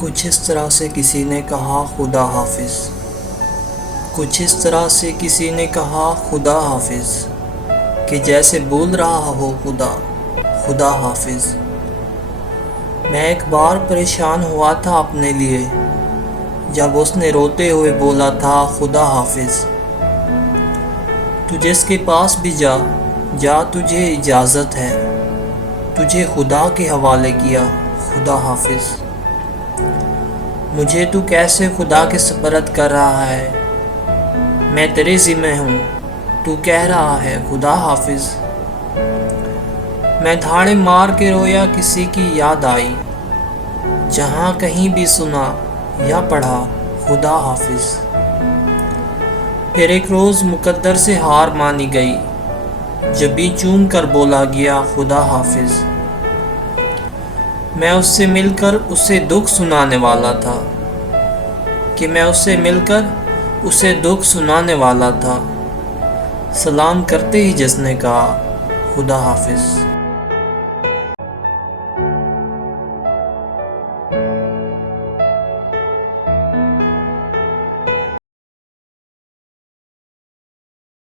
کچھ اس طرح سے کسی نے کہا خدا حافظ، کچھ اس طرح سے کسی نے کہا خدا حافظ، کہ جیسے بول رہا ہو خدا خدا حافظ۔ میں ایک بار پریشان ہوا تھا اپنے لیے، جب اس نے روتے ہوئے بولا تھا خدا حافظ۔ تو جس کے پاس بھی جا جا، تجھے اجازت ہے، تجھے خدا کے حوالے کیا خدا حافظ۔ مجھے تو کیسے خدا کے سپرد کر رہا ہے، میں تیرے ذمہ ہوں، تو کہہ رہا ہے خدا حافظ۔ میں دھاڑے مار کے رویا، کسی کی یاد آئی، جہاں کہیں بھی سنا یا پڑھا خدا حافظ۔ پھر ایک روز مقدر سے ہار مانی گئی، جبیں چوم کر بولا گیا خدا حافظ۔ میں اس سے مل کر اسے دکھ سنانے والا تھا، کہ میں اس سے مل کر اسے دکھ سنانے والا تھا، سلام کرتے ہی جس نے کہا خدا حافظ۔